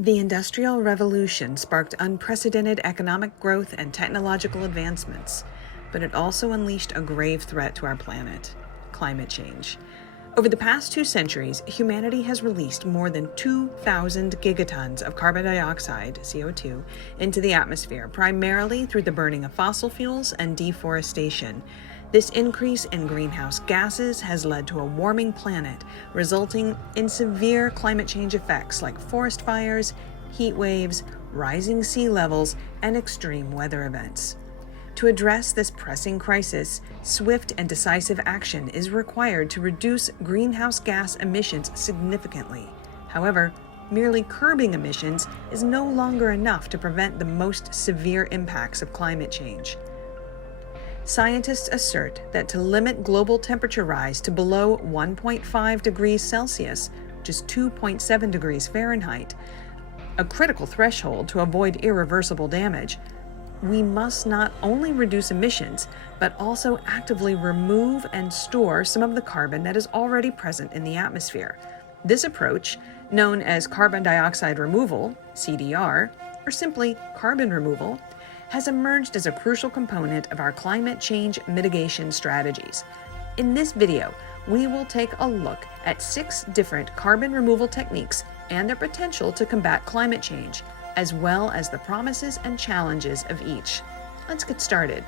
The Industrial Revolution sparked unprecedented economic growth and technological advancements, but it also unleashed a grave threat to our planet: climate change. Over the past 2 centuries, humanity has released more than 2,000 gigatons of carbon dioxide, CO2, into the atmosphere, primarily through the burning of fossil fuels and deforestation. This increase in greenhouse gases has led to a warming planet, resulting in severe climate change effects like forest fires, heat waves, rising sea levels, and extreme weather events. To address this pressing crisis, swift and decisive action is required to reduce greenhouse gas emissions significantly. However, merely curbing emissions is no longer enough to prevent the most severe impacts of climate change. Scientists assert that to limit global temperature rise to below 1.5 degrees Celsius, just 2.7 degrees Fahrenheit, a critical threshold to avoid irreversible damage, we must not only reduce emissions, but also actively remove and store some of the carbon that is already present in the atmosphere. This approach, known as carbon dioxide removal, CDR, or simply carbon removal, has emerged as a crucial component of our climate change mitigation strategies. In this video, we will take a look at 6 different carbon removal techniques and their potential to combat climate change, as well as the promises and challenges of each. Let's get started.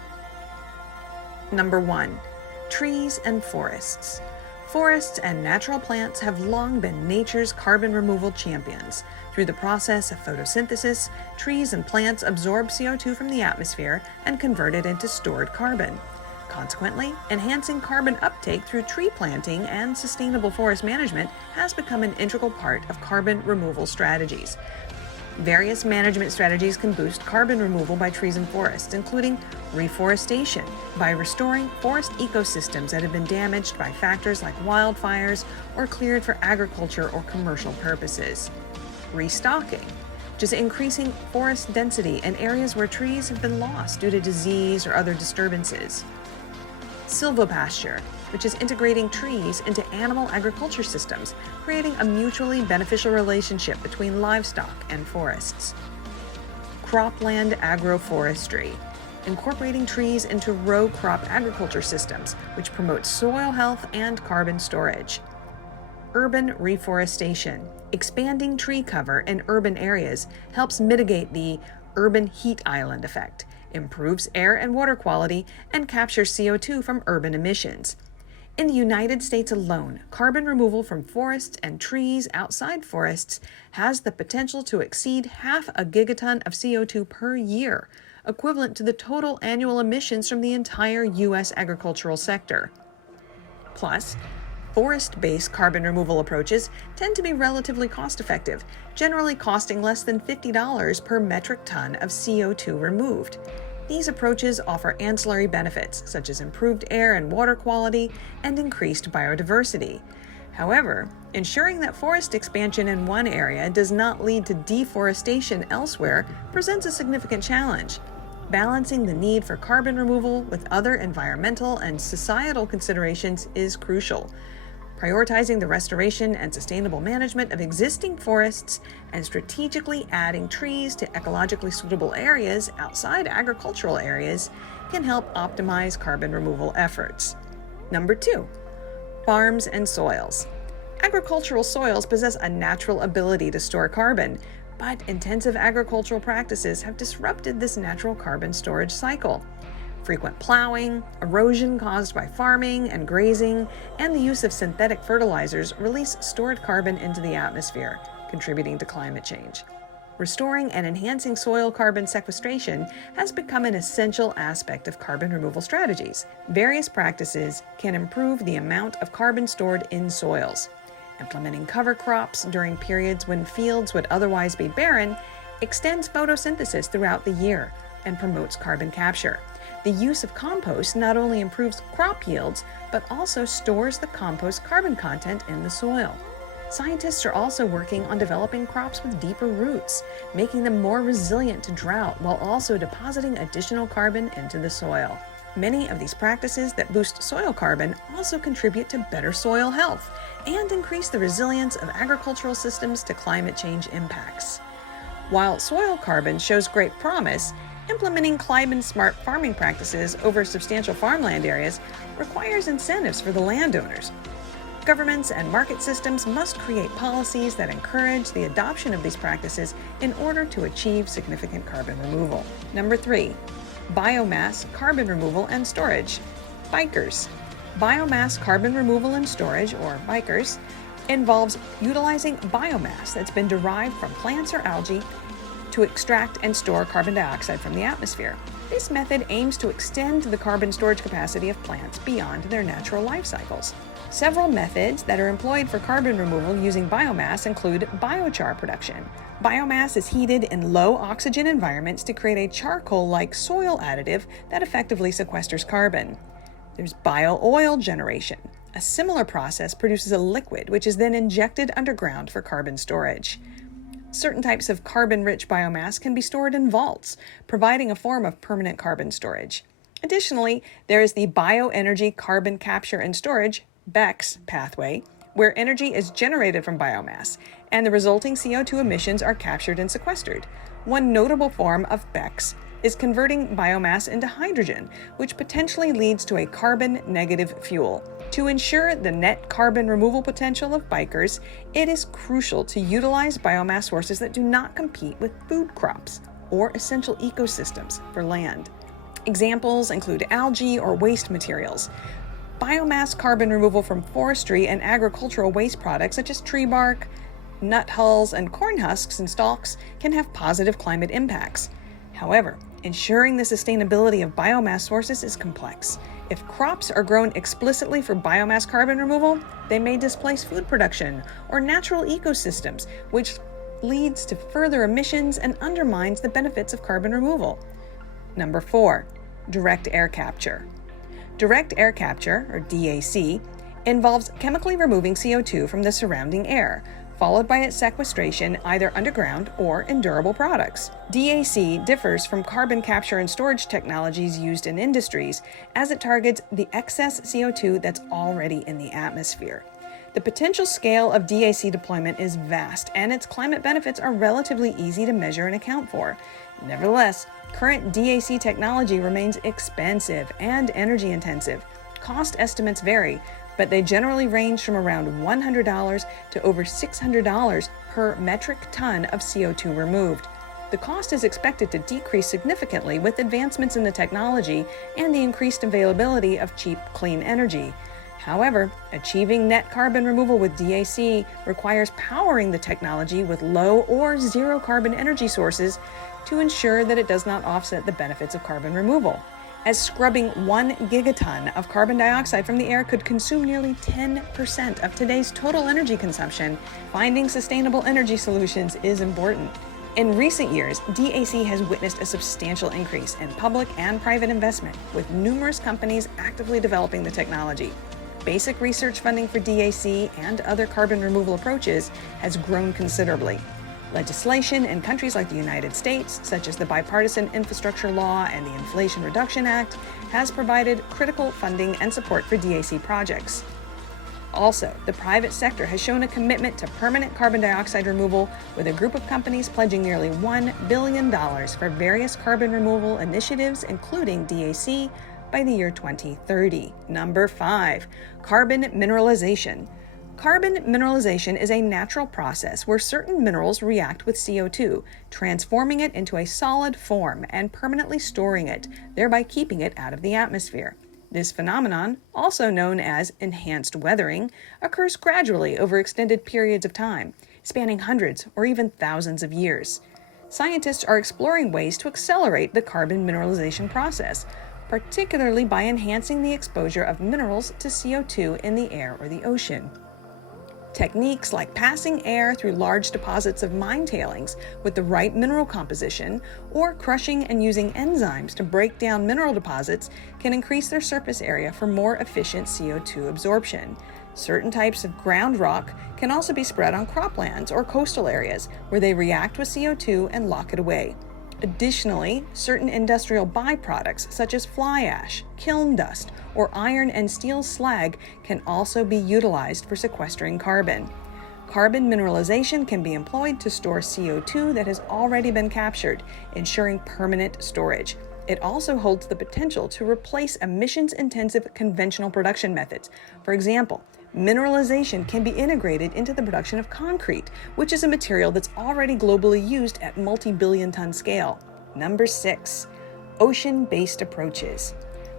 Number 1. Trees and forests. Forests and natural plants have long been nature's carbon removal champions. Through the process of photosynthesis, trees and plants absorb CO2 from the atmosphere and convert it into stored carbon. Consequently, enhancing carbon uptake through tree planting and sustainable forest management has become an integral part of carbon removal strategies. Various management strategies can boost carbon removal by trees and forests, including reforestation, by restoring forest ecosystems that have been damaged by factors like wildfires or cleared for agriculture or commercial purposes. Restocking, just increasing forest density in areas where trees have been lost due to disease or other disturbances. Silvopasture, which is integrating trees into animal agriculture systems, creating a mutually beneficial relationship between livestock and forests. Cropland agroforestry, incorporating trees into row crop agriculture systems, which promotes soil health and carbon storage. Urban reforestation, expanding tree cover in urban areas helps mitigate the urban heat island effect, improves air and water quality, and captures CO2 from urban emissions. In the United States alone, carbon removal from forests and trees outside forests has the potential to exceed 0.5 gigaton of CO2 per year, equivalent to the total annual emissions from the entire U.S. agricultural sector. Plus, forest-based carbon removal approaches tend to be relatively cost-effective, generally costing less than $50 per metric ton of CO2 removed. These approaches offer ancillary benefits, such as improved air and water quality and increased biodiversity. However, ensuring that forest expansion in one area does not lead to deforestation elsewhere presents a significant challenge. Balancing the need for carbon removal with other environmental and societal considerations is crucial. Prioritizing the restoration and sustainable management of existing forests and strategically adding trees to ecologically suitable areas outside agricultural areas can help optimize carbon removal efforts. Number 2. Farms and soils. Agricultural soils possess a natural ability to store carbon, but intensive agricultural practices have disrupted this natural carbon storage cycle. Frequent plowing, erosion caused by farming and grazing, and the use of synthetic fertilizers release stored carbon into the atmosphere, contributing to climate change. Restoring and enhancing soil carbon sequestration has become an essential aspect of carbon removal strategies. Various practices can improve the amount of carbon stored in soils. Implementing cover crops during periods when fields would otherwise be barren extends photosynthesis throughout the year and promotes carbon capture. The use of compost not only improves crop yields, but also stores the compost carbon content in the soil. Scientists are also working on developing crops with deeper roots, making them more resilient to drought while also depositing additional carbon into the soil. Many of these practices that boost soil carbon also contribute to better soil health and increase the resilience of agricultural systems to climate change impacts. While soil carbon shows great promise, implementing climate-smart farming practices over substantial farmland areas requires incentives for the landowners. Governments and market systems must create policies that encourage the adoption of these practices in order to achieve significant carbon removal. Number 3, biomass carbon removal and storage. Bikers. Biomass carbon removal and storage, or bikers, involves utilizing biomass that's been derived from plants or algae to extract and store carbon dioxide from the atmosphere. This method aims to extend the carbon storage capacity of plants beyond their natural life cycles. Several methods that are employed for carbon removal using biomass include biochar production. Biomass is heated in low oxygen environments to create a charcoal-like soil additive that effectively sequesters carbon. There's bio-oil generation. A similar process produces a liquid which is then injected underground for carbon storage. Certain types of carbon-rich biomass can be stored in vaults, providing a form of permanent carbon storage. Additionally, there is the bioenergy carbon capture and storage (BECCS) pathway, where energy is generated from biomass, and the resulting CO2 emissions are captured and sequestered. One notable form of BECCS is converting biomass into hydrogen, which potentially leads to a carbon-negative fuel. To ensure the net carbon removal potential of bikers, it is crucial to utilize biomass sources that do not compete with food crops or essential ecosystems for land. Examples include algae or waste materials. Biomass carbon removal from forestry and agricultural waste products such as tree bark, nut hulls, and corn husks and stalks can have positive climate impacts. However, ensuring the sustainability of biomass sources is complex. If crops are grown explicitly for biomass carbon removal, they may displace food production or natural ecosystems, which leads to further emissions and undermines the benefits of carbon removal. Number 4, direct air capture. Direct air capture, or DAC, involves chemically removing CO2 from the surrounding air, followed by its sequestration either underground or in durable products. DAC differs from carbon capture and storage technologies used in industries as it targets the excess CO2 that's already in the atmosphere. The potential scale of DAC deployment is vast, and its climate benefits are relatively easy to measure and account for. Nevertheless, current DAC technology remains expensive and energy intensive. Cost estimates vary, but they generally range from around $100 to over $600 per metric ton of CO2 removed. The cost is expected to decrease significantly with advancements in the technology and the increased availability of cheap, clean energy. However, achieving net carbon removal with DAC requires powering the technology with low or zero carbon energy sources to ensure that it does not offset the benefits of carbon removal, as scrubbing 1 gigaton of carbon dioxide from the air could consume nearly 10% of today's total energy consumption. Finding sustainable energy solutions is important. In recent years, DAC has witnessed a substantial increase in public and private investment, with numerous companies actively developing the technology. Basic research funding for DAC and other carbon removal approaches has grown considerably. Legislation in countries like the United States, such as the Bipartisan Infrastructure Law and the Inflation Reduction Act, has provided critical funding and support for DAC projects. Also, the private sector has shown a commitment to permanent carbon dioxide removal, with a group of companies pledging nearly $1 billion for various carbon removal initiatives, including DAC, by the year 2030. Number 5, carbon mineralization. Carbon mineralization is a natural process where certain minerals react with CO2, transforming it into a solid form and permanently storing it, thereby keeping it out of the atmosphere. This phenomenon, also known as enhanced weathering, occurs gradually over extended periods of time, spanning hundreds or even thousands of years. Scientists are exploring ways to accelerate the carbon mineralization process, particularly by enhancing the exposure of minerals to CO2 in the air or the ocean. Techniques like passing air through large deposits of mine tailings with the right mineral composition, or crushing and using enzymes to break down mineral deposits, can increase their surface area for more efficient CO2 absorption. Certain types of ground rock can also be spread on croplands or coastal areas where they react with CO2 and lock it away. Additionally, certain industrial byproducts such as fly ash, kiln dust, or iron and steel slag can also be utilized for sequestering carbon. Carbon mineralization can be employed to store CO2 that has already been captured, ensuring permanent storage. It also holds the potential to replace emissions-intensive conventional production methods. For example, mineralization can be integrated into the production of concrete, which is a material that's already globally used at multi-billion-ton scale. Number 6. Ocean-based approaches.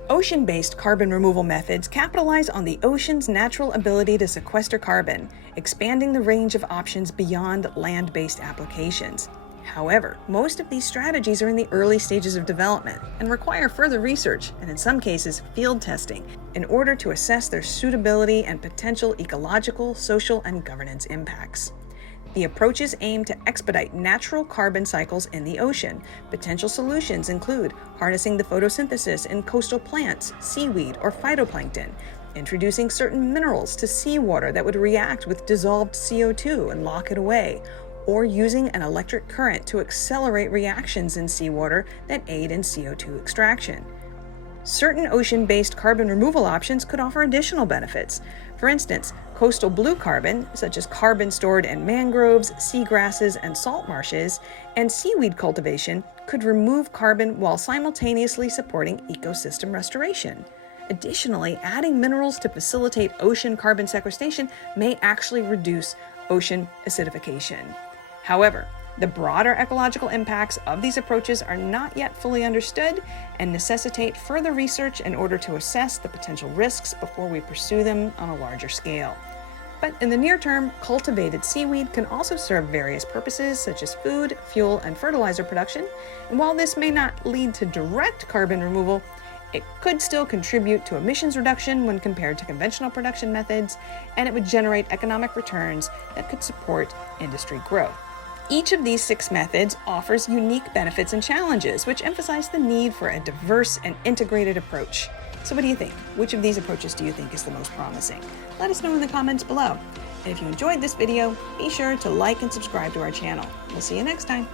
Ocean-based carbon removal methods capitalize on the ocean's natural ability to sequester carbon, expanding the range of options beyond land-based applications. However, most of these strategies are in the early stages of development and require further research, and in some cases, field testing, in order to assess their suitability and potential ecological, social, and governance impacts. The approaches aim to expedite natural carbon cycles in the ocean. Potential solutions include harnessing the photosynthesis in coastal plants, seaweed, or phytoplankton, introducing certain minerals to seawater that would react with dissolved CO2 and lock it away, or using an electric current to accelerate reactions in seawater that aid in CO2 extraction. Certain ocean-based carbon removal options could offer additional benefits. For instance, coastal blue carbon, such as carbon stored in mangroves, seagrasses, and salt marshes, and seaweed cultivation could remove carbon while simultaneously supporting ecosystem restoration. Additionally, adding minerals to facilitate ocean carbon sequestration may actually reduce ocean acidification. However, the broader ecological impacts of these approaches are not yet fully understood and necessitate further research in order to assess the potential risks before we pursue them on a larger scale. But in the near term, cultivated seaweed can also serve various purposes such as food, fuel, and fertilizer production. And while this may not lead to direct carbon removal, it could still contribute to emissions reduction when compared to conventional production methods, and it would generate economic returns that could support industry growth. Each of these 6 methods offers unique benefits and challenges, which emphasize the need for a diverse and integrated approach. So what do you think? Which of these approaches do you think is the most promising? Let us know in the comments below. And if you enjoyed this video, be sure to like and subscribe to our channel. We'll see you next time.